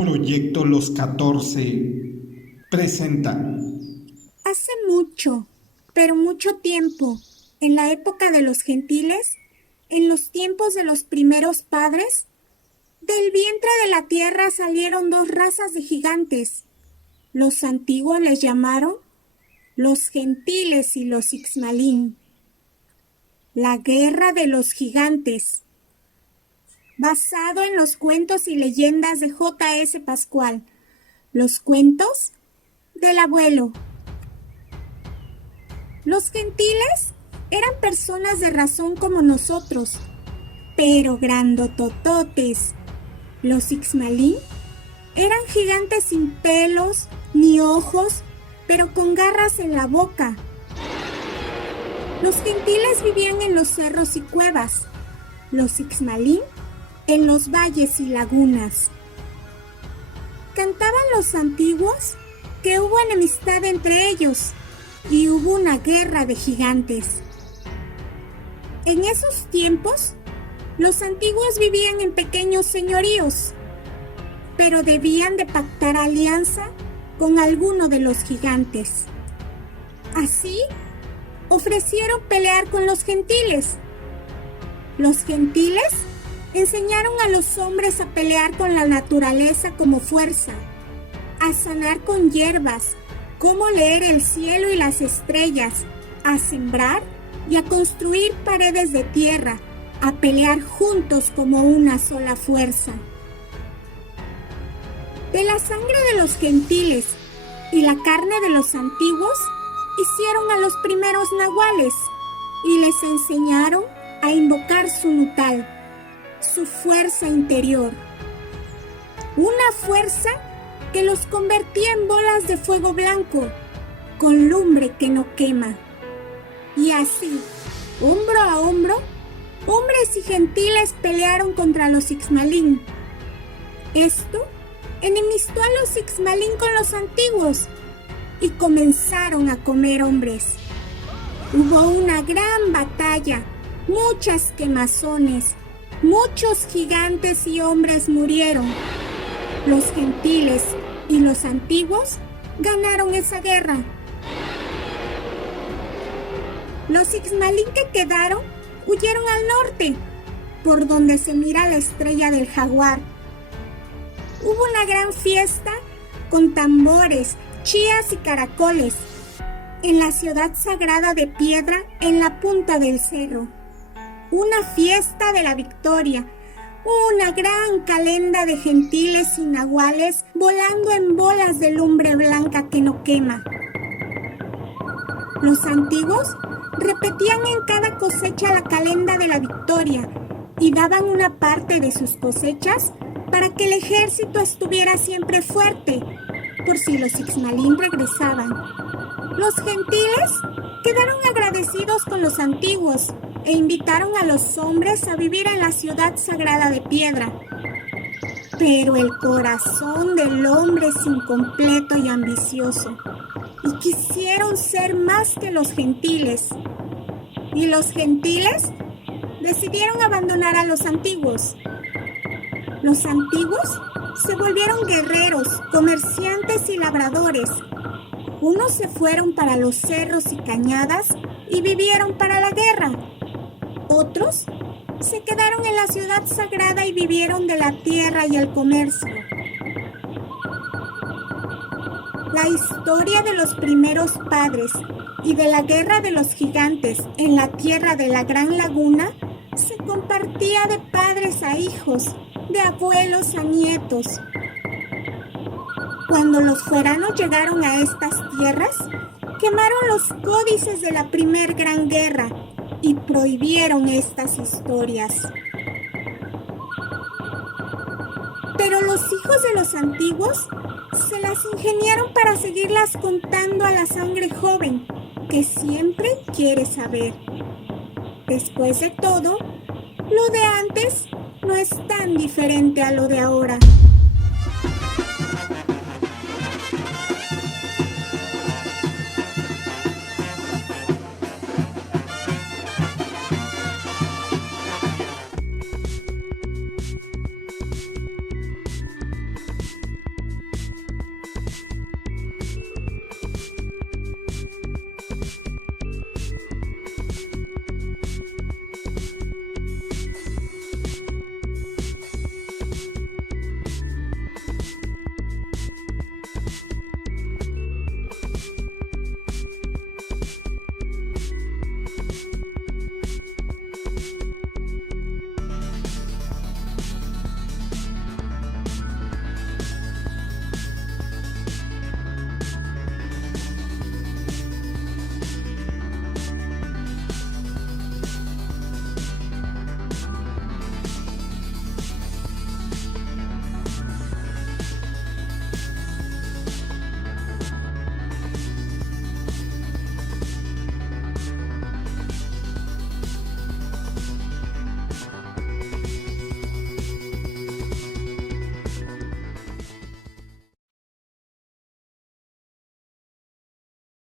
Proyecto Los 14 presenta. Hace mucho, pero mucho tiempo, en la época de los gentiles, en los tiempos de los primeros padres, del vientre de la tierra salieron dos razas de gigantes. Los antiguos les llamaron los gentiles y los Ixmalín. La guerra de los gigantes, basado en los cuentos y leyendas de J.S. Pascual. Los cuentos del abuelo. Los gentiles eran personas de razón como nosotros, pero grandotototes. Los Ixmalín eran gigantes sin pelos ni ojos, pero con garras en la boca. Los gentiles vivían en los cerros y cuevas, los Ixmalín en los valles y lagunas. Cantaban los antiguos que hubo enemistad entre ellos y hubo una guerra de gigantes. En esos tiempos, los antiguos vivían en pequeños señoríos, pero debían de pactar alianza con alguno de los gigantes. Así, ofrecieron pelear con los gentiles. Los gentiles enseñaron a los hombres a pelear con la naturaleza como fuerza, a sanar con hierbas, cómo leer el cielo y las estrellas, a sembrar y a construir paredes de tierra, a pelear juntos como una sola fuerza. De la sangre de los gentiles y la carne de los antiguos, hicieron a los primeros nahuales y les enseñaron a invocar su nutal, su fuerza interior. Una fuerza que los convertía en bolas de fuego blanco, con lumbre que no quema. Y así, hombro a hombro, hombres y gentiles pelearon contra los Ixmalín. Esto enemistó a los Ixmalín con los antiguos y comenzaron a comer hombres. Hubo una gran batalla, muchas quemazones, muchos gigantes y hombres murieron. Los gentiles y los antiguos ganaron esa guerra. Los Ixmalín que quedaron huyeron al norte, por donde se mira la estrella del jaguar. Hubo una gran fiesta con tambores, chías y caracoles en la ciudad sagrada de piedra en la punta del cerro. Una fiesta de la victoria, una gran calenda de gentiles y nahuales volando en bolas de lumbre blanca que no quema. Los antiguos repetían en cada cosecha la calenda de la victoria y daban una parte de sus cosechas para que el ejército estuviera siempre fuerte, por si los Ixmalín regresaban. Los gentiles quedaron agradecidos con los antiguos e invitaron a los hombres a vivir en la ciudad sagrada de piedra. Pero el corazón del hombre es incompleto y ambicioso, y quisieron ser más que los gentiles. Y los gentiles decidieron abandonar a los antiguos. Los antiguos se volvieron guerreros, comerciantes y labradores. Unos se fueron para los cerros y cañadas y vivieron para la guerra. Otros se quedaron en la ciudad sagrada y vivieron de la tierra y el comercio. La historia de los primeros padres y de la guerra de los gigantes en la tierra de la Gran Laguna se compartía de padres a hijos, de abuelos a nietos. Cuando los fueranos llegaron a estas tierras, quemaron los códices de la primer gran guerra y prohibieron estas historias. Pero los hijos de los antiguos se las ingeniaron para seguirlas contando a la sangre joven, que siempre quiere saber. Después de todo, lo de antes no es tan diferente a lo de ahora.